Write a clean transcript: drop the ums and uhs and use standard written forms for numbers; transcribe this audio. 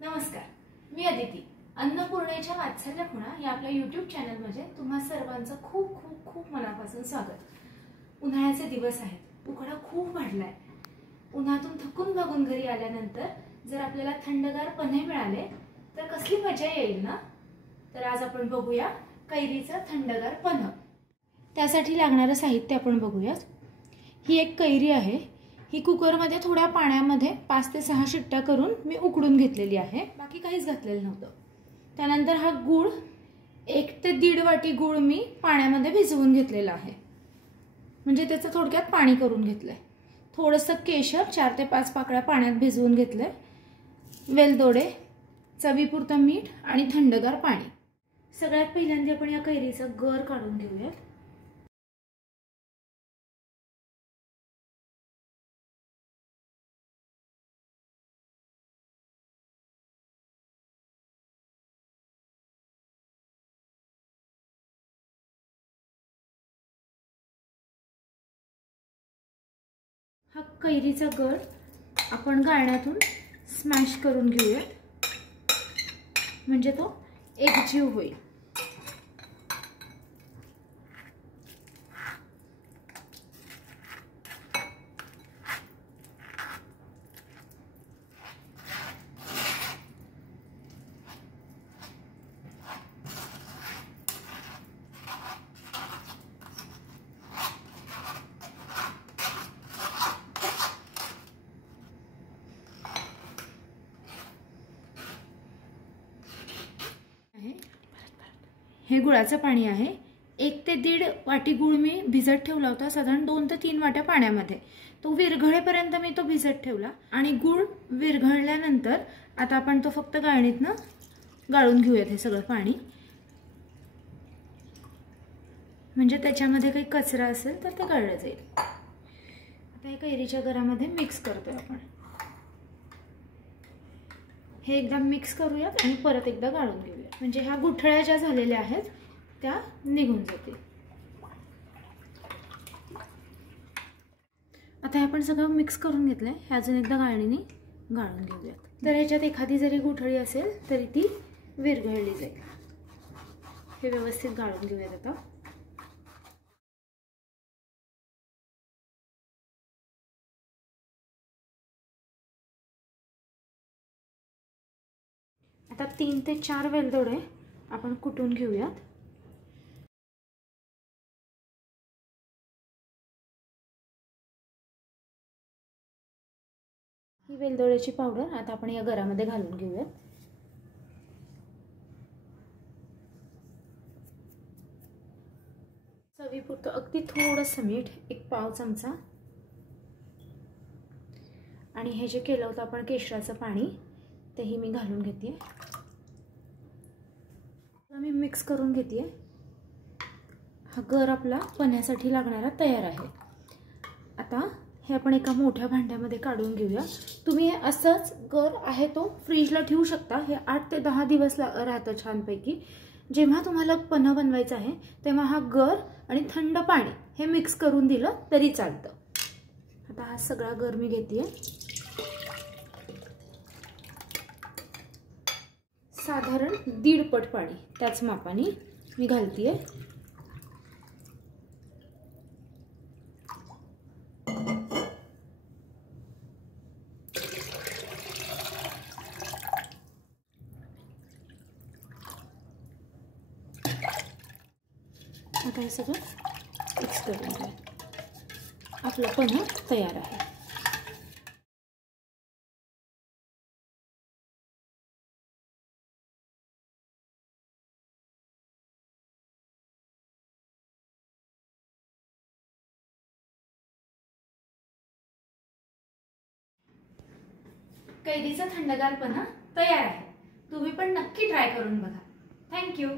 नमस्कार, मी अदिती. अन्नपूर्णेच्या वात्सल्य खुणा या आपल्या YouTube चॅनलमध्ये तुम्हा सर्वांचं खूप खूप खूप मनापासून स्वागत. उन्हाळ्याचे दिवस आहेत, उकडा खूप वाढलाय. उन्हातून थकून भागून घरी आल्यानंतर जर आपल्याला थंडगार पन्हे मिळाले तर कसली मजा येईल ना. तर आज आपण बघूया कैरीचं थंडगार पन्ह. त्यासाठी लागणारं साहित्य आपण बघूया. ही एक कैरी आहे. ही कुकरमध्ये थोड्या पाण्यामध्ये 5 ते 6 शिट्ट्या करून मी उकडून घेतलेली आहे. बाकी काहीच घातलेलं नव्हतं. त्यानंतर हा गूळ 1 ते 1.5 वाटी गूळ मी पाण्यामध्ये भिजवून घेतलेला आहे, म्हणजे त्याचं थोडक्यात पाणी करून घेतलंय. थोडंसं केशर 4 ते 5 पाकळ्या पाण्यात भिजवून घेतलंय. वेलदोडे, चवीपुरतं मीठ आणि थंडगार पाणी. सगळ्यात पहिल्यांदा आपण या कैरीचा गर काढून घेऊयात. हा कैरीचा गर आपण गाळण्यातून स्मॅश करून घेऊया, म्हणजे तो एकजीव होईल. हे गुळाचं पाणी आहे. 1 ते 1.5 वाटी गुळ मी भिजत ठेवला होता, साधारण 2 ते 3 वाट्या पाण्यामध्ये. तो विरघळेपर्यंत मी तो भिजत ठेवला आणि गुळ विरघळल्यानंतर आता आपण तो फक्त गाळणीतनं गाळून घेऊयात हे सगळं पाणी, म्हणजे त्याच्यामध्ये काही कचरा असेल तर ते गाळलं जाईल. आता हे कैरीच्या गरामध्ये मिक्स करतोय आपण. हे एकदा मिक्स करूयात आणि परत एकदा गाळून घेऊया, म्हणजे ह्या गुठळ्या ज्या झालेल्या आहेत त्या निघून जातील. आता आपण सगळं मिक्स करून घेतलंय. हे अजून एकदा गाळणीने गाळून घेऊयात. तर ह्याच्यात एखादी जरी गुठळी असेल तरी ती विरघळली जाईल. हे व्यवस्थित गाळून घेऊयात. आता 3 ते 4 वेलदोडे आपण कुटून घेऊयात. ही वेलदोड्याची पावडर आता आपण या गरामध्ये घालून घेऊयात. चवीपुरतं अगदी थोडंसं मीठ, 1 पाव चमचा, आणि हे जे केलं होतं आपण केशराचं पाणी तेही मी घालून घेते. मी मिक्स करून घेते. हा गर आपला पन्ह्यासाठी लागणारा तयार आहे. आता हे आपण एका मोठ्या भांड्यामध्ये काढून घेऊया. तुम्ही हे असंच गर आहे तो फ्रीजला ठेवू शकता. हे 8 ते 10 दिवस राहतं छानपैकी. जेव्हा तुम्हाला पन्ह बनवायचं आहे तेव्हा हा गर आणि थंड पाणी हे मिक्स करून दिलं तरी चालतं. आता हा सगळा गर मी घेते. साधारण 1.5 पट पाणी त्याच मापाने मी घालते. आता हे सगळं मिक्स करून घ्या. आपलं पन्ह तयार आहे. कैरीचा थंडगार पन्ह तयार आहे. तुम्ही पण नक्की ट्राय करून बघा. थँक्यू.